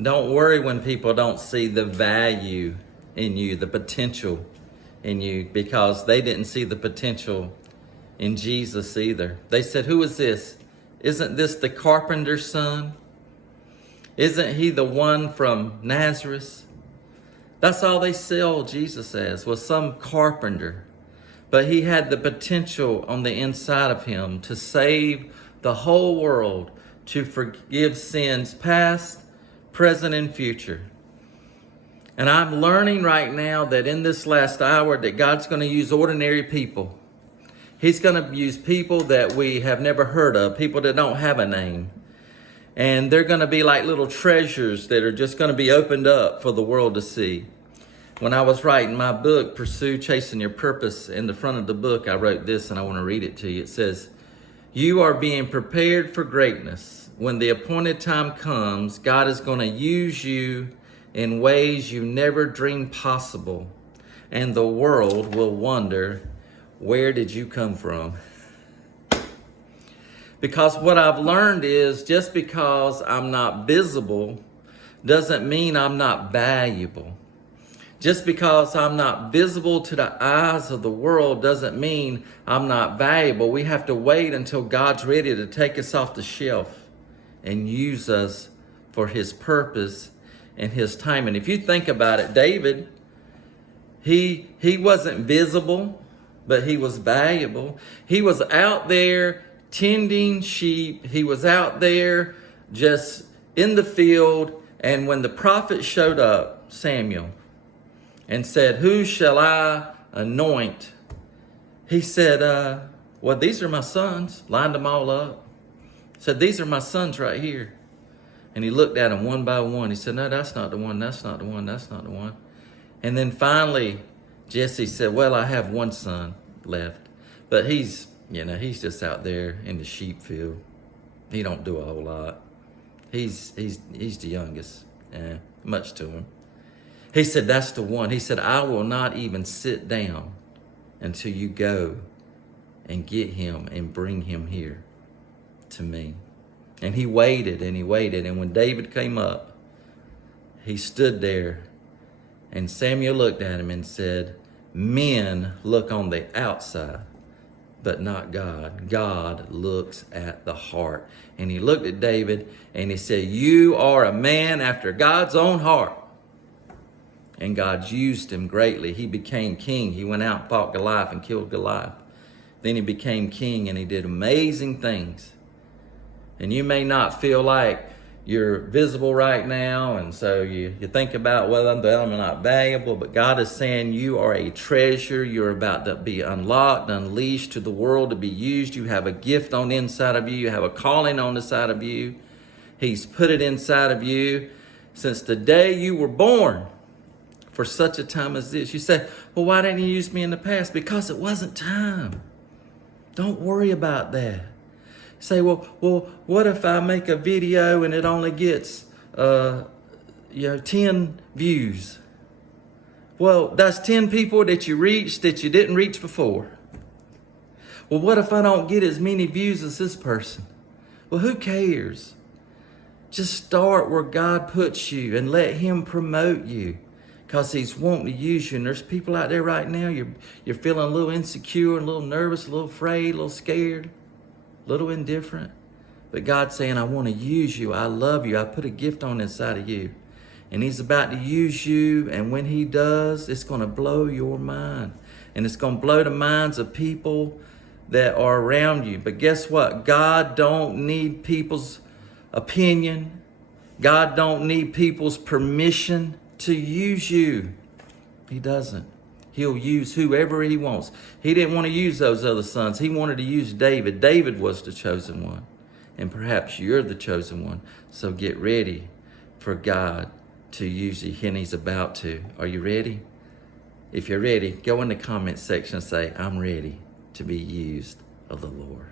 Don't worry when people don't see the value in you, the potential in you, because they didn't see the potential in Jesus either. They said, who is this? Isn't this the carpenter's son? Isn't he the one from Nazareth? That's all they saw Jesus as, was some carpenter. But he had the potential on the inside of him to save the whole world, to forgive sins past, present, and future. And I'm learning right now that in this last hour that God's going to use ordinary people. He's going to use people that we have never heard of, people that don't have a name. And they're going to be like little treasures that are just going to be opened up for the world to see. When I was writing my book, Pursue Chasing Your Purpose, in the front of the book, I wrote this, and I want to read it to you. It says, you are being prepared for greatness. When the appointed time comes, God is going to use you in ways you never dreamed possible. And the world will wonder, where did you come from? Because what I've learned is just because I'm not visible doesn't mean I'm not valuable. Just because I'm not visible to the eyes of the world doesn't mean I'm not valuable. We have to wait until God's ready to take us off the shelf and use us for his purpose and his time. And if you think about it, David, he wasn't visible, but he was valuable. He was out there tending sheep. He was out there just in the field. And when the prophet showed up, Samuel, and said, who shall I anoint? He said, well, these are my sons. Lined them all up. Said, these are my sons right here. And he looked at them one by one. He said, no, that's not the one. That's not the one. That's not the one. And then finally, Jesse said, well, I have one son left. But he's just out there in the sheep field. He don't do a whole lot. He's the youngest. Much to him. He said, that's the one. He said, I will not even sit down until you go and get him and bring him here to me. And he waited and he waited. And when David came up, he stood there, and Samuel looked at him and said, men look on the outside, but not God. God looks at the heart. And he looked at David and he said, you are a man after God's own heart. And God used him greatly. He became king. He went out and fought Goliath and killed Goliath. Then he became king and he did amazing things. And you may not feel like you're visible right now, and so you think about, well, I'm not valuable, but God is saying you are a treasure. You're about to be unlocked, unleashed to the world to be used. You have a gift on the inside of you. You have a calling on the side of you. He's put it inside of you since the day you were born. For such a time as this. You say, well, why didn't you use me in the past? Because it wasn't time. Don't worry about that. Say, well, what if I make a video and it only gets 10 views? Well, that's 10 people that you reached that you didn't reach before. Well, what if I don't get as many views as this person? Well, who cares? Just start where God puts you and let him promote you. Because he's wanting to use you. And there's people out there right now, you're feeling a little insecure, a little nervous, a little afraid, a little scared, a little indifferent. But God's saying, I want to use you. I love you. I put a gift on inside of you. And he's about to use you. And when he does, it's going to blow your mind. And it's going to blow the minds of people that are around you. But guess what? God don't need people's opinion. God don't need people's permission to use you. He doesn't. He'll use whoever he wants. He didn't want to use those other sons. He wanted to use David. David was the chosen one. And perhaps you're the chosen one. So get ready for God to use you. And he's about to. Are you ready? If you're ready, go in the comment section and say, I'm ready to be used of the Lord.